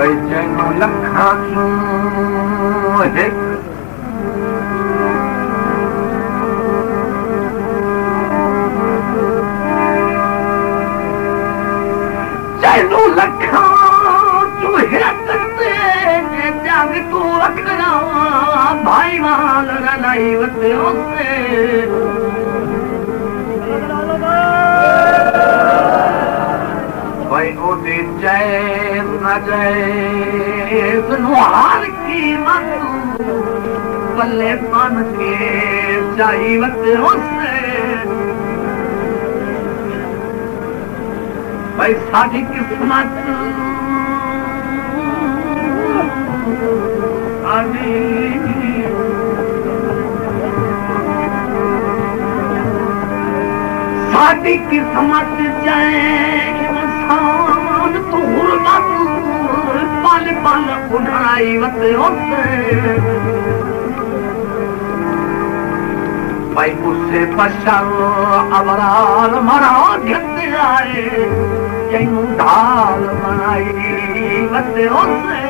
भाई जैनो लखा एक जैनो लखा तू हिरकते जंग तू अखरा भाई माल रलाई वते ओसे भाई ओदे जय न जय नुहार की मत बल्ले मन के चाहिए वते ओसे भाई साडी किस्मत आनी साडी किस्मत जाए इंसान तो हुर्मत पल पल उठाई वते होते भाई उससे बशर अबरार मरा घते आए जैनू ढाल बनाई वते होते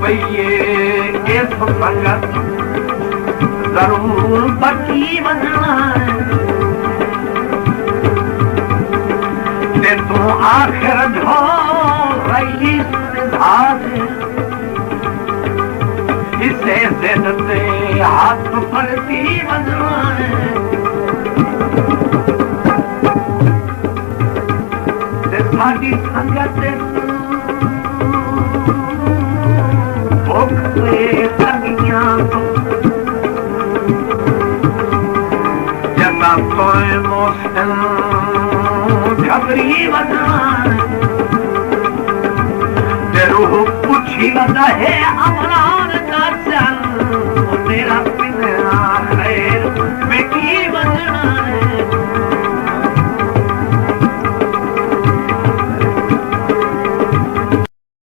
रुपये इस संगत जरूर बची बनना है ते तू आखिर जो रही सुधारे इसे जिदते हाथ पड़ती बनना है ते साडी संगत घबरी वदा रूह पुछी वदा है अमरान का चल